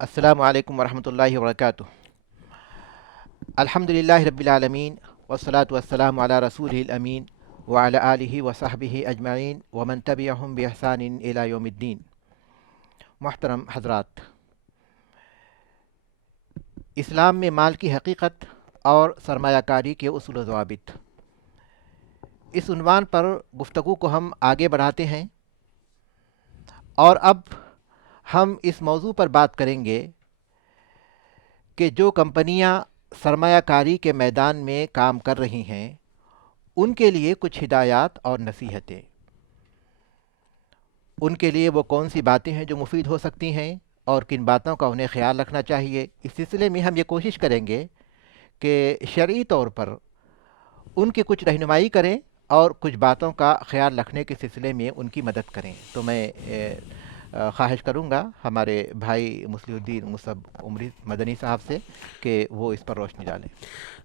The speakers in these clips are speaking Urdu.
السلام علیکم ورحمۃ اللہ وبرکاتہ۔ الحمدللہ رب العالمین والصلاة والسلام علی رسولہ الامین وعلی آلہ وصحبہ اجمعین ومن تبعہم بإحسان الی یوم الدین۔ محترم حضرات، اسلام میں مال کی حقیقت اور سرمایہ کاری کے اصول و ضوابط، اس عنوان پر گفتگو کو ہم آگے بڑھاتے ہیں، اور اب ہم اس موضوع پر بات کریں گے کہ جو کمپنیاں سرمایہ کاری کے میدان میں کام کر رہی ہیں ان کے لیے کچھ ہدایات اور نصیحتیں، ان کے لیے وہ کون سی باتیں ہیں جو مفید ہو سکتی ہیں اور کن باتوں کا انہیں خیال رکھنا چاہیے۔ اس سلسلے میں ہم یہ کوشش کریں گے کہ شرعی طور پر ان کی کچھ رہنمائی کریں اور کچھ باتوں کا خیال رکھنے کے سلسلے میں ان کی مدد کریں۔ تو میں خواہش کروں گا ہمارے بھائی مصلح الدین مصعب عمری مدنی صاحب سے کہ وہ اس پر روشنی ڈالیں۔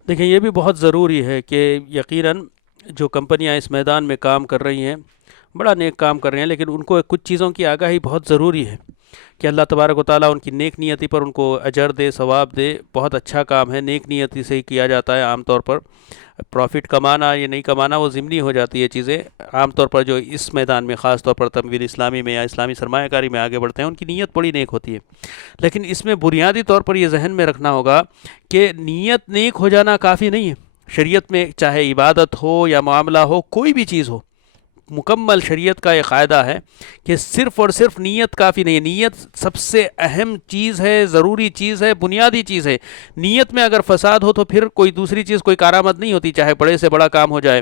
دیکھیں، یہ بھی بہت ضروری ہے کہ یقیناً جو کمپنیاں اس میدان میں کام کر رہی ہیں بڑا نیک کام کر رہے ہیں، لیکن ان کو کچھ چیزوں کی آگاہی بہت ضروری ہے کہ اللہ تبارک و تعالیٰ ان کی نیک نیتی پر ان کو اجر دے، ثواب دے۔ بہت اچھا کام ہے، نیک نیتی سے ہی کیا جاتا ہے۔ عام طور پر پروفٹ کمانا یا نہیں کمانا وہ ضمنی ہو جاتی ہے چیزیں۔ عام طور پر جو اس میدان میں خاص طور پر تمویل اسلامی میں یا اسلامی سرمایہ کاری میں آگے بڑھتے ہیں ان کی نیت بڑی نیک ہوتی ہے، لیکن اس میں بنیادی طور پر یہ ذہن میں رکھنا ہوگا کہ نیت نیک ہو جانا کافی نہیں ہے۔ شریعت میں چاہے عبادت ہو یا معاملہ ہو، کوئی بھی چیز ہو، مکمل شریعت کا یہ قاعدہ ہے کہ صرف اور صرف نیت کافی نہیں ہے۔ نیت سب سے اہم چیز ہے، ضروری چیز ہے، بنیادی چیز ہے۔ نیت میں اگر فساد ہو تو پھر کوئی دوسری چیز کوئی کارآمد نہیں ہوتی، چاہے بڑے سے بڑا کام ہو جائے۔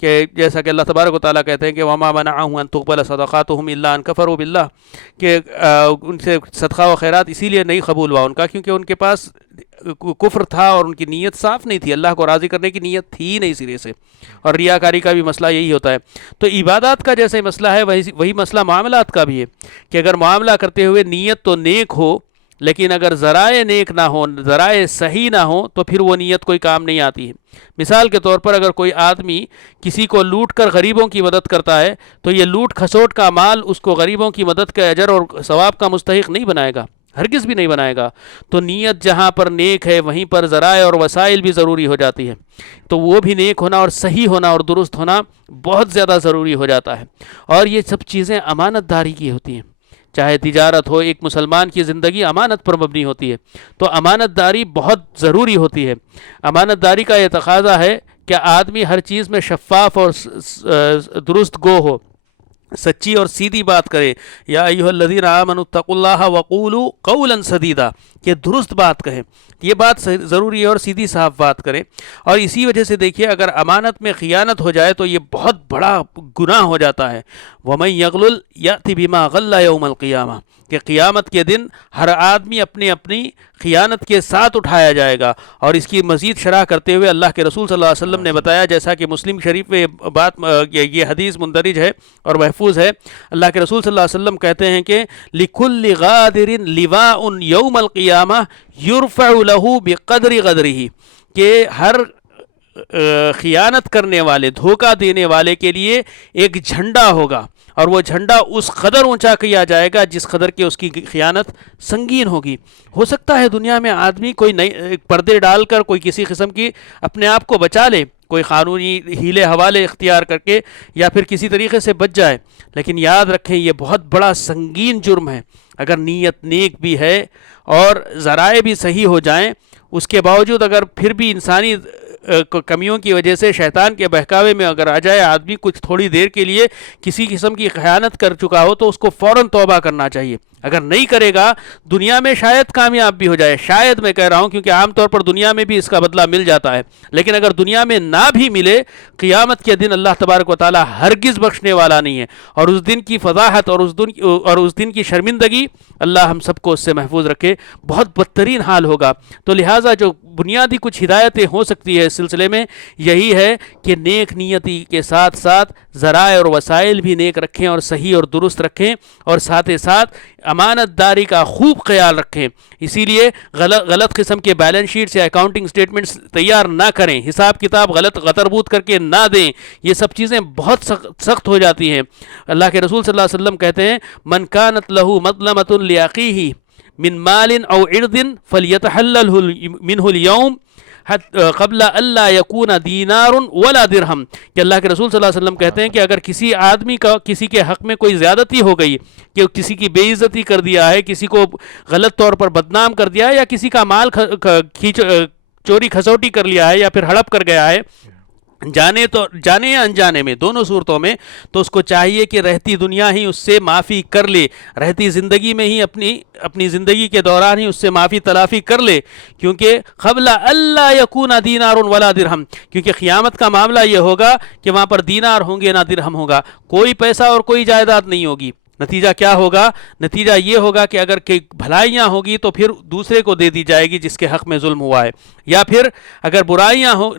کہ جیسا کہ اللہ تبارک و تعالیٰ کہتے ہیں کہ وما منعهم ان تقبل صدقاتهم الا ان كفروا بالله، کہ ان سے صدقہ و خیرات اسی لیے نہیں قبول ہوا ان کا کیونکہ ان کے پاس کفر تھا اور ان کی نیت صاف نہیں تھی، اللہ کو راضی کرنے کی نیت تھی ہی نہیں سرے سے۔ اور ریاکاری کا بھی مسئلہ یہی ہوتا ہے۔ تو عبادات کا جیسے مسئلہ ہے وہی مسئلہ معاملات کا بھی ہے کہ اگر معاملہ کرتے ہوئے نیت تو نیک ہو، لیکن اگر ذرائع نیک نہ ہوں، ذرائع صحیح نہ ہوں، تو پھر وہ نیت کوئی کام نہیں آتی ہے۔ مثال کے طور پر اگر کوئی آدمی کسی کو لوٹ کر غریبوں کی مدد کرتا ہے تو یہ لوٹ کھسوٹ کا مال اس کو غریبوں کی مدد کے اجر اور ثواب کا مستحق نہیں بنائے گا، ہرگز بھی نہیں بنائے گا۔ تو نیت جہاں پر نیک ہے وہیں پر ذرائع اور وسائل بھی ضروری ہو جاتی ہے، تو وہ بھی نیک ہونا اور صحیح ہونا اور درست ہونا بہت زیادہ ضروری ہو جاتا ہے۔ اور یہ سب چیزیں امانت داری کی ہوتی ہیں، چاہے تجارت ہو، ایک مسلمان کی زندگی امانت پر مبنی ہوتی ہے، تو امانت داری بہت ضروری ہوتی ہے۔ امانت داری کا یہ تقاضا ہے کہ آدمی ہر چیز میں شفاف اور درست گو ہو، سچی اور سیدھی بات کرے۔ یا ایھا الذین آمنوا اتقوا اللہ وقولوا قولا سدیدا، کہ درست بات کہیں، یہ بات ضروری ہے، اور سیدھی صاف بات کریں۔ اور اسی وجہ سے دیکھیے اگر امانت میں خیانت ہو جائے تو یہ بہت بڑا گناہ ہو جاتا ہے۔ ومن یغلل یأت بما غل یوم القیامہ، کہ قیامت کے دن ہر آدمی اپنی اپنی خیانت کے ساتھ اٹھایا جائے گا۔ اور اس کی مزید شرح کرتے ہوئے اللہ کے رسول صلی اللہ علیہ وسلم نے بتایا، جیسا کہ مسلم شریف میں یہ حدیث مندرج ہے اور محفوظ ہے، اللہ کے رسول صلی اللہ علیہ وسلم کہتے ہیں کہ لِكُلِّ غَادِرٍ لِوَاءٌ يَوْمَ الْقِيَامَةِ يُرْفَعُ لَهُ بِقَدْرِ قَدْرِهِ، کہ ہر خیانت کرنے والے، دھوکہ دینے والے کے لیے ایک جھنڈا ہوگا، اور وہ جھنڈا اس قدر اونچا کیا جائے گا جس قدر کہ اس کی خیانت سنگین ہوگی۔ ہو سکتا ہے دنیا میں آدمی کوئی نئی پردے ڈال کر کوئی کسی قسم کی اپنے آپ کو بچا لے، کوئی قانونی ہیلے حوالے اختیار کر کے یا پھر کسی طریقے سے بچ جائے، لیکن یاد رکھیں یہ بہت بڑا سنگین جرم ہے۔ اگر نیت نیک بھی ہے اور ذرائع بھی صحیح ہو جائیں، اس کے باوجود اگر پھر بھی انسانی کمیوں کی وجہ سے شیطان کے بہکاوے میں اگر آ جائے آدمی کچھ تھوڑی دیر کے لیے کسی قسم کی خیانت کر چکا ہو، تو اس کو فوراً توبہ کرنا چاہیے۔ اگر نہیں کرے گا دنیا میں شاید کامیاب بھی ہو جائے، شاید میں کہہ رہا ہوں کیونکہ عام طور پر دنیا میں بھی اس کا بدلہ مل جاتا ہے، لیکن اگر دنیا میں نہ بھی ملے، قیامت کے دن اللہ تبارک و تعالی ہرگز بخشنے والا نہیں ہے، اور اس دن کی فضاحت اور اس دن کی شرمندگی اللہ ہم سب کو اس سے محفوظ رکھے، بہت بدترین حال ہوگا۔ تو لہٰذا جو بنیادی کچھ ہدایتیں ہو سکتی ہے اس سلسلے میں یہی ہے کہ نیک نیتی کے ساتھ ساتھ ذرائع اور وسائل بھی نیک رکھیں اور صحیح اور درست رکھیں، اور ساتھ ہی ساتھ امانت داری کا خوب خیال رکھیں۔ اسی لیے غلط قسم کے بیلنس شیٹس یا اکاؤنٹنگ سٹیٹمنٹس تیار نہ کریں، حساب کتاب غلط غتربوت کر کے نہ دیں، یہ سب چیزیں بہت سخت ہو جاتی ہیں۔ اللہ کے رسول صلی اللہ علیہ وسلم کہتے ہیں من کانت لہ مظلمۃ لاخیہ من مال او عرض فلیتحللہ منہ اليوم قبل اللہ یکون دینار ولا درہم، کہ اللہ کے رسول صلی اللہ علیہ وسلم کہتے ہیں کہ اگر کسی آدمی کا کسی کے حق میں کوئی زیادتی ہو گئی، کہ کسی کی بے عزتی کر دیا ہے، کسی کو غلط طور پر بدنام کر دیا ہے، یا کسی کا مال چوری کھسوٹی کر لیا ہے، یا پھر ہڑپ کر گیا ہے، جانے یا انجانے میں، دونوں صورتوں میں، تو اس کو چاہیے کہ رہتی دنیا ہی اس سے معافی کر لے، رہتی زندگی میں ہی اپنی زندگی کے دوران ہی اس سے معافی تلافی کر لے، کیونکہ قبل اللہ یکون دینار ولا درہم، کیونکہ قیامت کا معاملہ یہ ہوگا کہ وہاں پر دینار ہوں گے نہ درہم ہوگا، کوئی پیسہ اور کوئی جائیداد نہیں ہوگی۔ نتیجہ کیا ہوگا؟ نتیجہ یہ ہوگا کہ اگر بھلائیاں ہوگی تو پھر دوسرے کو دے دی جائے گی جس کے حق میں ظلم ہوا ہے، یا پھر اگر برائیاں ہوں،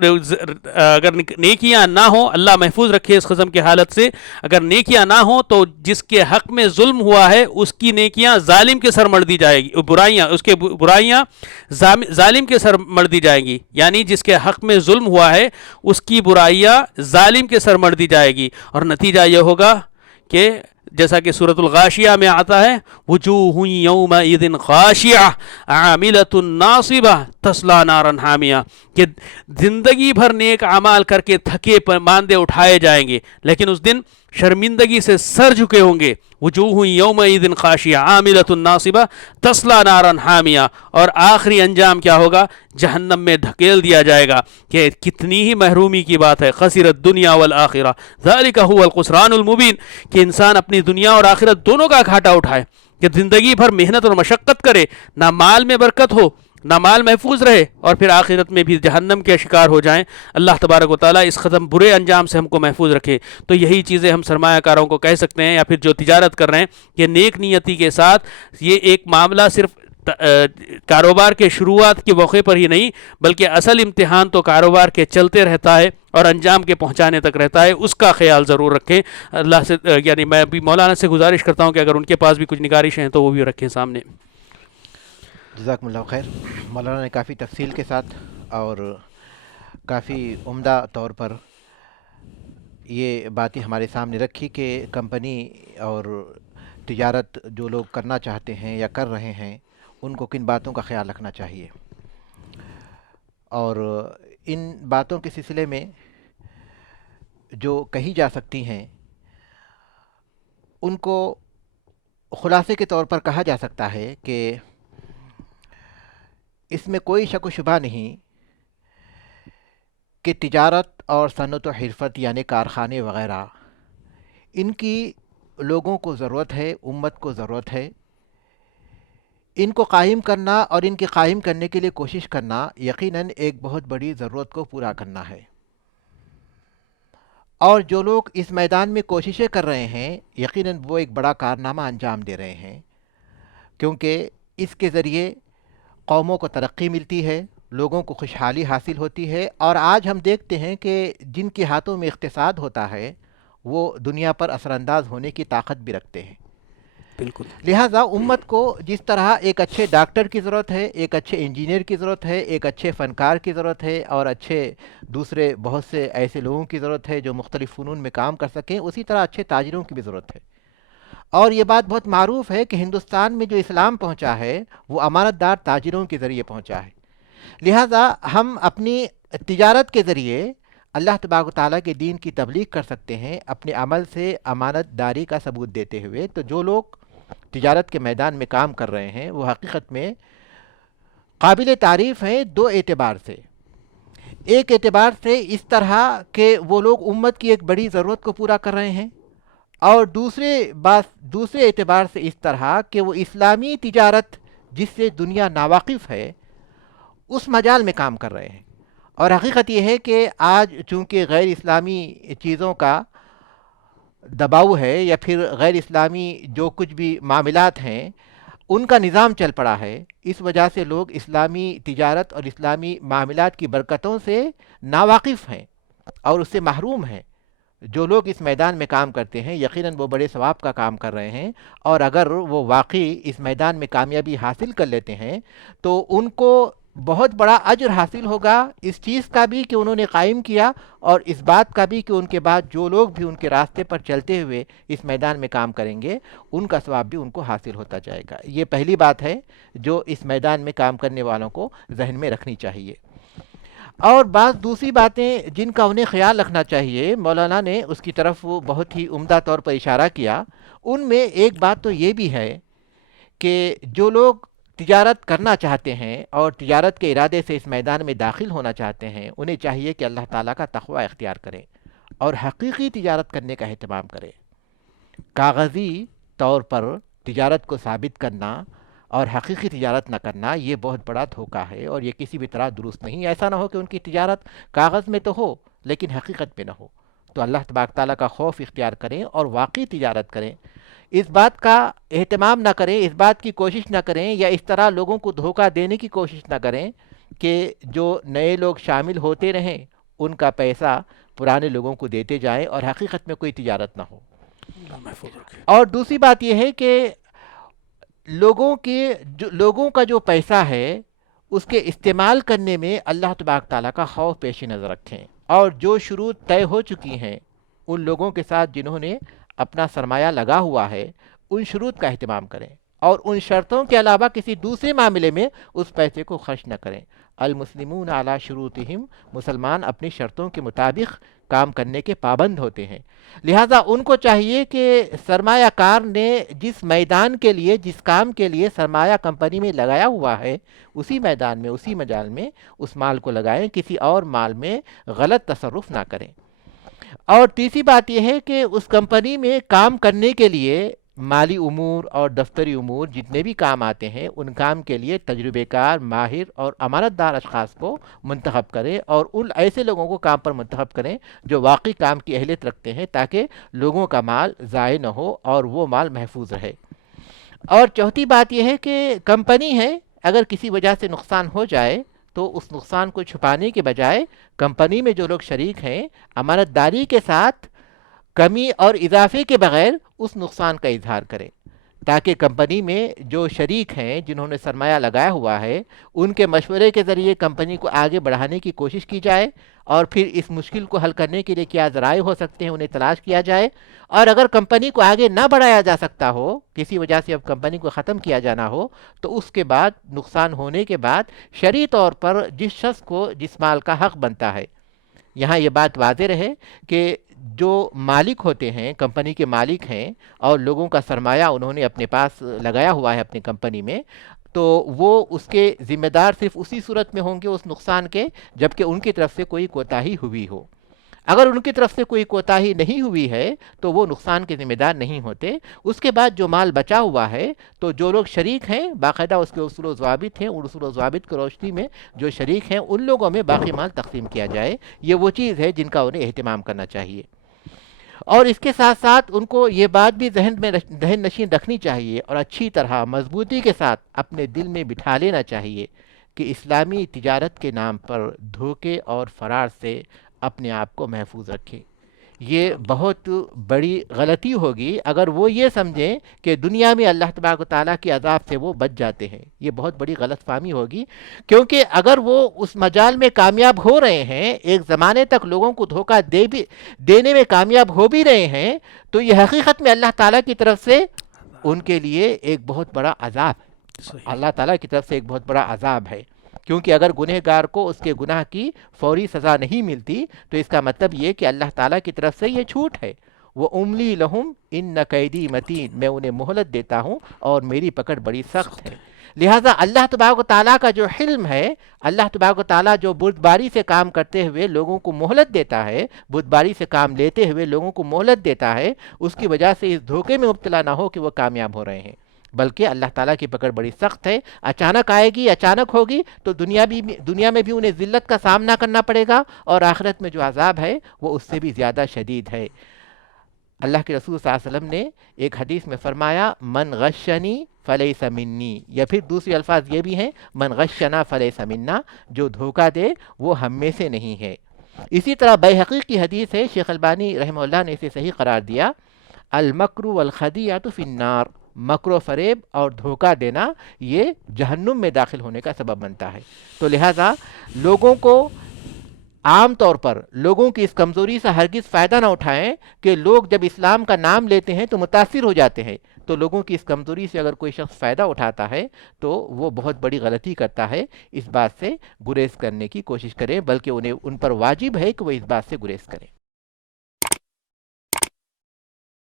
اگر نیکیاں نہ ہوں، اللہ محفوظ رکھے اس قسم کی حالت سے، اگر نیکیاں نہ ہوں تو جس کے حق میں ظلم ہوا ہے اس کی نیکیاں ظالم کے سر مڑ دی جائے گی، برائیاں ظالم کے سر مڑ دی جائیں گی، یعنی جس کے حق میں ظلم ہوا ہے اس کی برائیاں ظالم کے سر مڑ دی جائے گی، اور نتیجہ یہ ہوگا کہ جیسا کہ سورۃ الغاشیہ میں آتا ہے، وجوہ یومئذ خاشعہ عاملۃ ناصبہ تصلی نارا حامیہ، کہ زندگی بھر نیک اعمال کر کے تھکے ماندے اٹھائے جائیں گے، لیکن اس دن شرمندگی سے سر جھکے ہوں گے۔ وجوہ یومئذ خاشعہ عاملۃ ناصبہ تصلی نارا حامیہ، اور آخری انجام کیا ہوگا؟ جہنم میں دھکیل دیا جائے گا، کہ کتنی ہی محرومی کی بات ہے۔ خسرت الدنیا والآخرہ ذالک هو الخسران المبین، کہ انسان اپنی دنیا اور آخرت دونوں کا گھاٹا اٹھائے، کہ زندگی بھر محنت اور مشقت کرے، نہ مال میں برکت ہو، نہ مال محفوظ رہے، اور پھر آخرت میں بھی جہنم کے شکار ہو جائیں۔ اللہ تبارک و تعالیٰ اس قدم برے انجام سے ہم کو محفوظ رکھے۔ تو یہی چیزیں ہم سرمایہ کاروں کو کہہ سکتے ہیں، یا پھر جو تجارت کر رہے ہیں، کہ نیک نیتی کے ساتھ یہ ایک معاملہ صرف کاروبار کے شروعات کے موقع پر ہی نہیں، بلکہ اصل امتحان تو کاروبار کے چلتے رہتا ہے اور انجام کے پہنچانے تک رہتا ہے، اس کا خیال ضرور رکھیں۔ اللہ سے یعنی میں بھی مولانا سے گزارش کرتا ہوں کہ اگر ان کے پاس بھی کچھ نگارشیں ہیں تو وہ بھی رکھیں سامنے۔ جزاکم اللہ خیر۔ مولانا نے کافی تفصیل کے ساتھ اور کافی عمدہ طور پر یہ باتیں ہمارے سامنے رکھی کہ کمپنی اور تجارت جو لوگ کرنا چاہتے ہیں یا کر رہے ہیں ان کو کن باتوں کا خیال رکھنا چاہیے، اور ان باتوں کے سلسلے میں جو کہی جا سکتی ہیں ان کو خلاصے کے طور پر کہا جا سکتا ہے کہ اس میں کوئی شک و شبہ نہیں کہ تجارت اور صنعت و حرفت یعنی کارخانے وغیرہ، ان کی لوگوں کو ضرورت ہے، امت کو ضرورت ہے۔ ان کو قائم کرنا اور ان کے قائم کرنے کے لیے کوشش کرنا یقیناً ایک بہت بڑی ضرورت کو پورا کرنا ہے، اور جو لوگ اس میدان میں کوششیں کر رہے ہیں یقیناً وہ ایک بڑا کارنامہ انجام دے رہے ہیں، کیونکہ اس کے ذریعے قوموں کو ترقی ملتی ہے، لوگوں کو خوشحالی حاصل ہوتی ہے، اور آج ہم دیکھتے ہیں کہ جن کے ہاتھوں میں اقتصاد ہوتا ہے وہ دنیا پر اثر انداز ہونے کی طاقت بھی رکھتے ہیں۔ بالکل۔ لہٰذا امت کو جس طرح ایک اچھے ڈاکٹر کی ضرورت ہے، ایک اچھے انجینئر کی ضرورت ہے، ایک اچھے فنکار کی ضرورت ہے، اور اچھے دوسرے بہت سے ایسے لوگوں کی ضرورت ہے جو مختلف فنون میں کام کر سکیں، اسی طرح اچھے تاجروں کی بھی ضرورت ہے۔ اور یہ بات بہت معروف ہے کہ ہندوستان میں جو اسلام پہنچا ہے وہ امانت دار تاجروں کے ذریعے پہنچا ہے، لہٰذا ہم اپنی تجارت کے ذریعے اللہ تبارک و تعالیٰ کے دین کی تبلیغ کر سکتے ہیں اپنے عمل سے امانت داری کا ثبوت دیتے ہوئے۔ تو جو لوگ تجارت کے میدان میں کام کر رہے ہیں وہ حقیقت میں قابل تعریف ہیں دو اعتبار سے۔ ایک اعتبار سے اس طرح کہ وہ لوگ امت کی ایک بڑی ضرورت کو پورا کر رہے ہیں، اور دوسرے اعتبار سے اس طرح کہ وہ اسلامی تجارت جس سے دنیا ناواقف ہے اس مجال میں کام کر رہے ہیں۔ اور حقیقت یہ ہے کہ آج چونکہ غیر اسلامی چیزوں کا دباؤ ہے، یا پھر غیر اسلامی جو کچھ بھی معاملات ہیں ان کا نظام چل پڑا ہے، اس وجہ سے لوگ اسلامی تجارت اور اسلامی معاملات کی برکتوں سے ناواقف ہیں اور اس سے محروم ہیں۔ جو لوگ اس میدان میں کام کرتے ہیں یقیناً وہ بڑے ثواب کا کام کر رہے ہیں، اور اگر وہ واقعی اس میدان میں کامیابی حاصل کر لیتے ہیں تو ان کو بہت بڑا اجر حاصل ہوگا اس چیز کا بھی کہ انہوں نے قائم کیا، اور اس بات کا بھی کہ ان کے بعد جو لوگ بھی ان کے راستے پر چلتے ہوئے اس میدان میں کام کریں گے ان کا ثواب بھی ان کو حاصل ہوتا جائے گا۔ یہ پہلی بات ہے جو اس میدان میں کام کرنے والوں کو ذہن میں رکھنی چاہیے۔ اور بعض دوسری باتیں جن کا انہیں خیال رکھنا چاہیے، مولانا نے اس کی طرف بہت ہی عمدہ طور پر اشارہ کیا۔ ان میں ایک بات تو یہ بھی ہے کہ جو لوگ تجارت کرنا چاہتے ہیں اور تجارت کے ارادے سے اس میدان میں داخل ہونا چاہتے ہیں، انہیں چاہیے کہ اللہ تعالیٰ کا تقوی اختیار کریں اور حقیقی تجارت کرنے کا اہتمام کریں۔ کاغذی طور پر تجارت کو ثابت کرنا اور حقیقی تجارت نہ کرنا یہ بہت بڑا دھوکہ ہے، اور یہ کسی بھی طرح درست نہیں۔ ایسا نہ ہو کہ ان کی تجارت کاغذ میں تو ہو لیکن حقیقت میں نہ ہو۔ تو اللہ تبارک تعالیٰ کا خوف اختیار کریں اور واقعی تجارت کریں، اس بات کا اہتمام نہ کریں، اس بات کی کوشش نہ کریں، یا اس طرح لوگوں کو دھوکہ دینے کی کوشش نہ کریں کہ جو نئے لوگ شامل ہوتے رہیں ان کا پیسہ پرانے لوگوں کو دیتے جائیں اور حقیقت میں کوئی تجارت نہ ہو۔ اللہ محفوظ رکھے۔ اور دوسری بات یہ ہے کہ لوگوں کا جو پیسہ ہے اس کے استعمال کرنے میں اللہ تبارک تعالیٰ کا خوف پیش نظر رکھیں، اور جو شروط طے ہو چکی ہیں ان لوگوں کے ساتھ جنہوں نے اپنا سرمایہ لگا ہوا ہے ان شروط کا اہتمام کریں، اور ان شرطوں کے علاوہ کسی دوسرے معاملے میں اس پیسے کو خرچ نہ کریں۔ المسلمون علی شروطہم، مسلمان اپنی شرطوں کے مطابق کام کرنے کے پابند ہوتے ہیں، لہٰذا ان کو چاہیے کہ سرمایہ کار نے جس میدان کے لیے، جس کام کے لیے سرمایہ کمپنی میں لگایا ہوا ہے اسی میدان میں، اسی مجال میں اس مال کو لگائیں، کسی اور مال میں غلط تصرف نہ کریں۔ اور تیسری بات یہ ہے کہ اس کمپنی میں کام کرنے کے لیے مالی امور اور دفتری امور جتنے بھی کام آتے ہیں ان کام کے لیے تجربے کار، ماہر اور امانت دار اشخاص کو منتخب کریں، اور ان ایسے لوگوں کو کام پر منتخب کریں جو واقعی کام کی اہلیت رکھتے ہیں، تاکہ لوگوں کا مال ضائع نہ ہو اور وہ مال محفوظ رہے۔ اور چوتھی بات یہ ہے کہ کمپنی ہے، اگر کسی وجہ سے نقصان ہو جائے تو اس نقصان کو چھپانے کے بجائے کمپنی میں جو لوگ شریک ہیں امانت داری کے ساتھ کمی اور اضافے کے بغیر اس نقصان کا اظہار کریں، تاکہ کمپنی میں جو شریک ہیں جنہوں نے سرمایہ لگایا ہوا ہے ان کے مشورے کے ذریعے کمپنی کو آگے بڑھانے کی کوشش کی جائے، اور پھر اس مشکل کو حل کرنے کے لیے کیا ذرائع ہو سکتے ہیں انہیں تلاش کیا جائے، اور اگر کمپنی کو آگے نہ بڑھایا جا سکتا ہو، کسی وجہ سے اب کمپنی کو ختم کیا جانا ہو، تو اس کے بعد نقصان ہونے کے بعد شرعی طور پر جس شخص کو جس مال کا حق بنتا ہے، یہاں یہ بات واضح رہے کہ جو مالک ہوتے ہیں، کمپنی کے مالک ہیں اور لوگوں کا سرمایہ انہوں نے اپنے پاس لگایا ہوا ہے اپنی کمپنی میں، تو وہ اس کے ذمہ دار صرف اسی صورت میں ہوں گے اس نقصان کے جبکہ ان کی طرف سے کوئی کوتاہی ہوئی ہو۔ اگر ان کی طرف سے کوئی کوتاہی نہیں ہوئی ہے تو وہ نقصان کے ذمہ دار نہیں ہوتے۔ اس کے بعد جو مال بچا ہوا ہے تو جو لوگ شریک ہیں باقاعدہ اس کے اصول و ضوابط ہیں، ان اصول و ضوابط کی روشنی میں جو شریک ہیں ان لوگوں میں باقی مال تقسیم کیا جائے۔ یہ وہ چیز ہے جن کا انہیں اہتمام کرنا چاہیے۔ اور اس کے ساتھ ساتھ ان کو یہ بات بھی ذہن نشین رکھنی چاہیے اور اچھی طرح مضبوطی کے ساتھ اپنے دل میں بٹھا لینا چاہیے کہ اسلامی تجارت کے نام پر دھوکے اور فرار سے اپنے آپ کو محفوظ رکھے۔ یہ بہت بڑی غلطی ہوگی اگر وہ یہ سمجھیں کہ دنیا میں اللہ تبارک و تعالیٰ کے عذاب سے وہ بچ جاتے ہیں۔ یہ بہت بڑی غلط فہمی ہوگی، کیونکہ اگر وہ اس مجال میں کامیاب ہو رہے ہیں، ایک زمانے تک لوگوں کو دھوکہ دینے میں کامیاب ہو بھی رہے ہیں، تو یہ حقیقت میں اللہ تعالیٰ کی طرف سے ان کے لیے ایک بہت بڑا عذاب ہے۔ اللہ تعالیٰ کی طرف سے ایک بہت بڑا عذاب ہے، کیونکہ اگر گنہگار کو اس کے گناہ کی فوری سزا نہیں ملتی تو اس کا مطلب یہ کہ اللہ تعالیٰ کی طرف سے یہ چھوٹ ہے۔ وَأُمْلِي لَهُمْ إِنَّ كَيْدِي مَتِينٌ، میں انہیں مہلت دیتا ہوں اور میری پکڑ بڑی سخت ہے۔ لہٰذا اللہ تبارک و تعالیٰ کا جو حلم ہے، اللہ تبارک و تعالیٰ جو بردباری سے کام کرتے ہوئے لوگوں کو مہلت دیتا ہے، بردباری سے کام لیتے ہوئے لوگوں کو مہلت دیتا ہے، اس کی وجہ سے اس دھوکے میں مبتلا نہ ہو کہ وہ کامیاب ہو رہے ہیں، بلکہ اللہ تعالیٰ کی پکڑ بڑی سخت ہے، اچانک آئے گی، اچانک ہوگی، تو دنیا میں بھی انہیں ذلت کا سامنا کرنا پڑے گا، اور آخرت میں جو عذاب ہے وہ اس سے بھی زیادہ شدید ہے۔ اللہ کے رسول صلی اللہ علیہ وسلم نے ایک حدیث میں فرمایا من غشنی فلیس منی، یا پھر دوسری الفاظ یہ بھی ہیں من غشنا فلیس منا، جو دھوکہ دے وہ ہم میں سے نہیں ہے۔ اسی طرح بیہقی کی حدیث ہے، شیخ البانی رحمہ اللہ نے اسے صحیح قرار دیا، المکر والخدیعۃ فی النار، مکر و فریب اور دھوکہ دینا یہ جہنم میں داخل ہونے کا سبب بنتا ہے۔ تو لہٰذا لوگوں کو عام طور پر لوگوں کی اس کمزوری سے ہرگز فائدہ نہ اٹھائیں کہ لوگ جب اسلام کا نام لیتے ہیں تو متاثر ہو جاتے ہیں۔ تو لوگوں کی اس کمزوری سے اگر کوئی شخص فائدہ اٹھاتا ہے تو وہ بہت بڑی غلطی کرتا ہے۔ اس بات سے گریز کرنے کی کوشش کریں، بلکہ ان پر واجب ہے کہ وہ اس بات سے گریز کریں۔